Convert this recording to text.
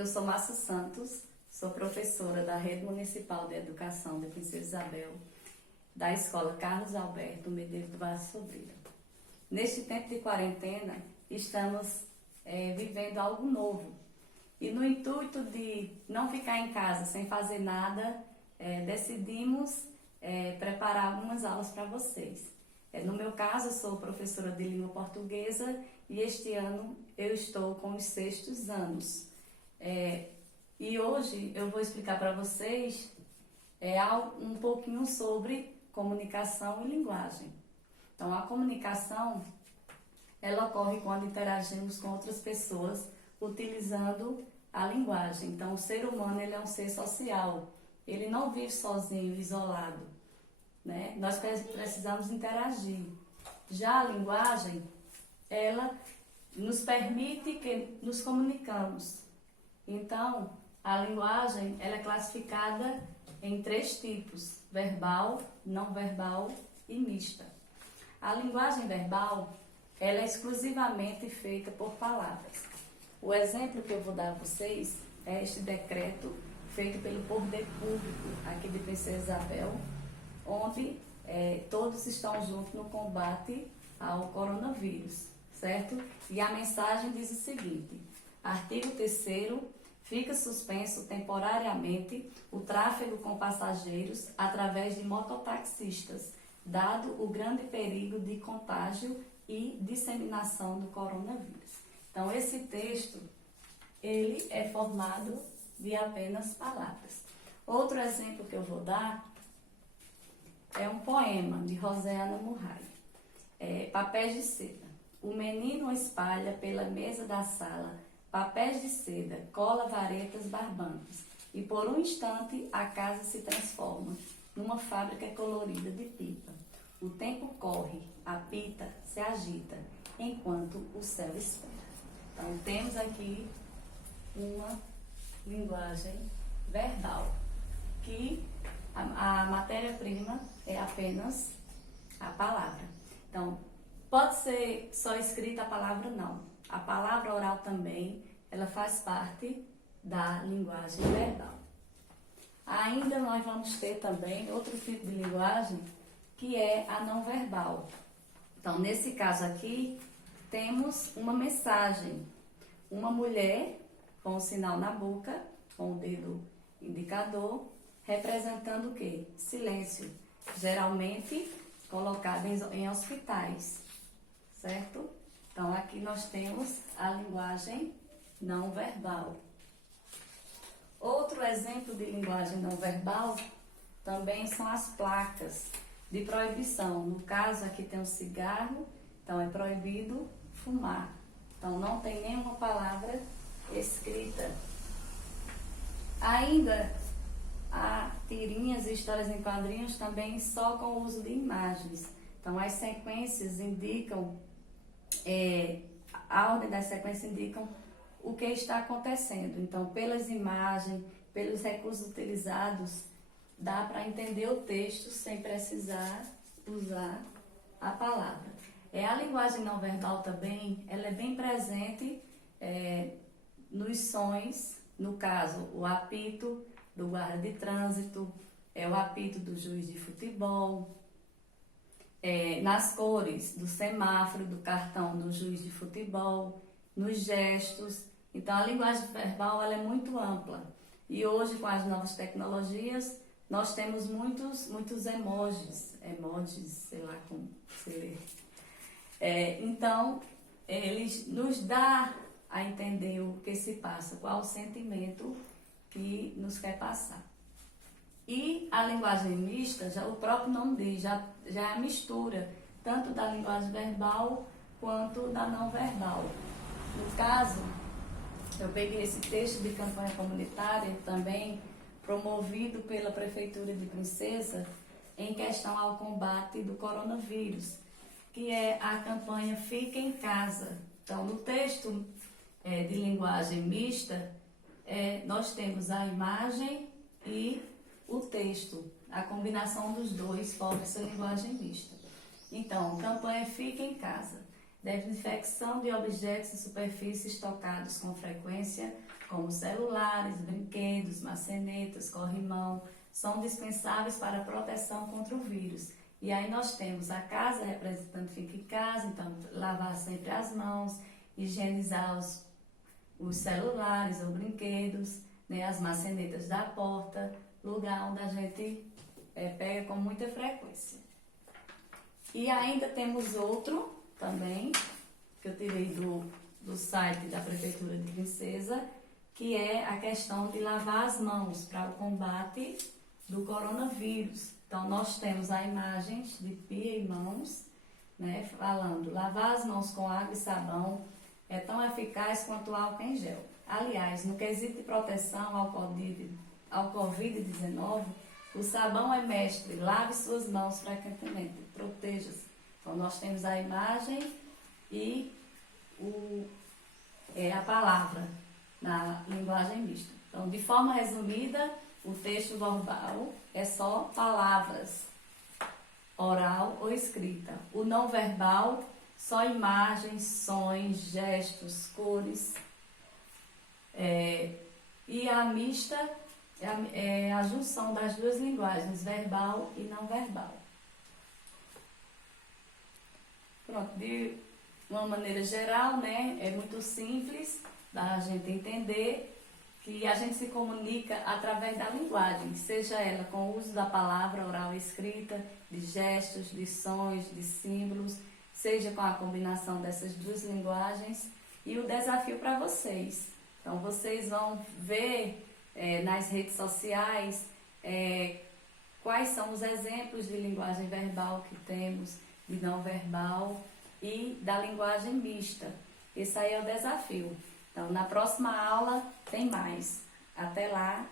Eu sou Márcia Santos, sou professora da Rede Municipal de Educação de Princesa Isabel, da Escola Carlos Alberto Medeiros do Vale Sobrira. Neste tempo de quarentena, estamos vivendo algo novo. E no intuito de não ficar em casa sem fazer nada, decidimos preparar algumas aulas para vocês. No meu caso, eu sou professora de língua portuguesa e este ano eu estou com os 6º anos. E hoje eu vou explicar para vocês um pouquinho sobre comunicação e linguagem. Então, a comunicação, ela ocorre quando interagimos com outras pessoas utilizando a linguagem. Então, o ser humano, ele é um ser social. Ele não vive sozinho, isolado, né? Nós precisamos interagir. Já a linguagem, ela nos permite que nos comunicamos. Então, a linguagem, ela é classificada em 3 tipos: verbal, não verbal e mista. A linguagem verbal, ela é exclusivamente feita por palavras. O exemplo que eu vou dar a vocês é este decreto feito pelo Poder Público aqui de Princesa Isabel, onde todos estão juntos no combate ao coronavírus, certo? E a mensagem diz o seguinte: artigo 3º, fica suspenso temporariamente o tráfego com passageiros através de mototaxistas, dado o grande perigo de contágio e disseminação do coronavírus. Então, esse texto, ele é formado de apenas palavras. Outro exemplo que eu vou dar é um poema de Rosiana Murray. Papéis de seda. O menino espalha pela mesa da sala papéis de seda, cola, varetas, barbantes. E por um instante a casa se transforma numa fábrica colorida de pipa. O tempo corre, apita, se agita, enquanto o céu espera. Então, temos aqui uma linguagem verbal, que a matéria-prima é apenas a palavra. Então, pode ser só escrita a palavra, não. A palavra oral também, ela faz parte da linguagem verbal. Ainda nós vamos ter também outro tipo de linguagem, que é a não verbal. Então, nesse caso aqui, temos uma mensagem. Uma mulher com o sinal na boca, com o dedo indicador, representando o quê? Silêncio. Geralmente colocado em hospitais, certo? Então, aqui nós temos a linguagem não verbal. Outro exemplo de linguagem não verbal também são as placas de proibição. No caso, aqui tem um cigarro, então é proibido fumar. Então, não tem nenhuma palavra escrita. Ainda há tirinhas e histórias em quadrinhos também só com o uso de imagens. Então, as sequências indicam, a ordem das sequências indicam o que está acontecendo. Então, pelas imagens, pelos recursos utilizados, dá para entender o texto sem precisar usar a palavra. A linguagem não verbal também, ela é bem presente nos sons, no caso, o apito do guarda de trânsito, o apito do juiz de futebol, nas cores do semáforo, do cartão do juiz de futebol, nos gestos. Então, a linguagem verbal, ela é muito ampla. E hoje, com as novas tecnologias, nós temos muitos emojis, sei lá como se lê. Então, eles nos dão a entender o que se passa, qual o sentimento que nos quer passar. E a linguagem mista, já o próprio nome diz, já é a mistura, tanto da linguagem verbal quanto da não verbal. No caso, eu peguei esse texto de campanha comunitária também, promovido pela Prefeitura de Princesa, em questão ao combate do coronavírus, que é a campanha Fica em Casa. Então, no texto de linguagem mista, nós temos a imagem e o texto. A combinação dos dois forma essa linguagem mista. Então, campanha Fica em Casa. desinfecção de objetos e superfícies tocados com frequência, como celulares, brinquedos, maçanetas, corrimão, são dispensáveis para a proteção contra o vírus. E aí nós temos a casa, representando fica em casa, então lavar sempre as mãos, higienizar os celulares ou brinquedos, né, as maçanetas da porta, lugar onde a gente pega com muita frequência. E ainda temos outro também, que eu tirei do site da Prefeitura de Princesa, que é a questão de lavar as mãos para o combate do coronavírus. Então, nós temos a imagens de pia e mãos, né, falando, lavar as mãos com água e sabão é tão eficaz quanto o álcool em gel. Aliás, no quesito de proteção ao Covid-19, o sabão é mestre, lave suas mãos frequentemente, proteja-se. Então, nós temos a imagem e a palavra na linguagem mista. Então, de forma resumida, o texto verbal é só palavras, oral ou escrita. O não verbal, só imagens, sons, gestos, cores. E a mista é a junção das duas linguagens, verbal e não verbal. Pronto, de uma maneira geral, né, é muito simples da gente entender que a gente se comunica através da linguagem, seja ela com o uso da palavra oral e escrita, de gestos, de sons, de símbolos, seja com a combinação dessas duas linguagens. E o desafio para vocês. Então, vocês vão ver nas redes sociais quais são os exemplos de linguagem verbal que temos, de não verbal e da linguagem mista. Esse aí é o desafio. Então, na próxima aula tem mais. Até lá!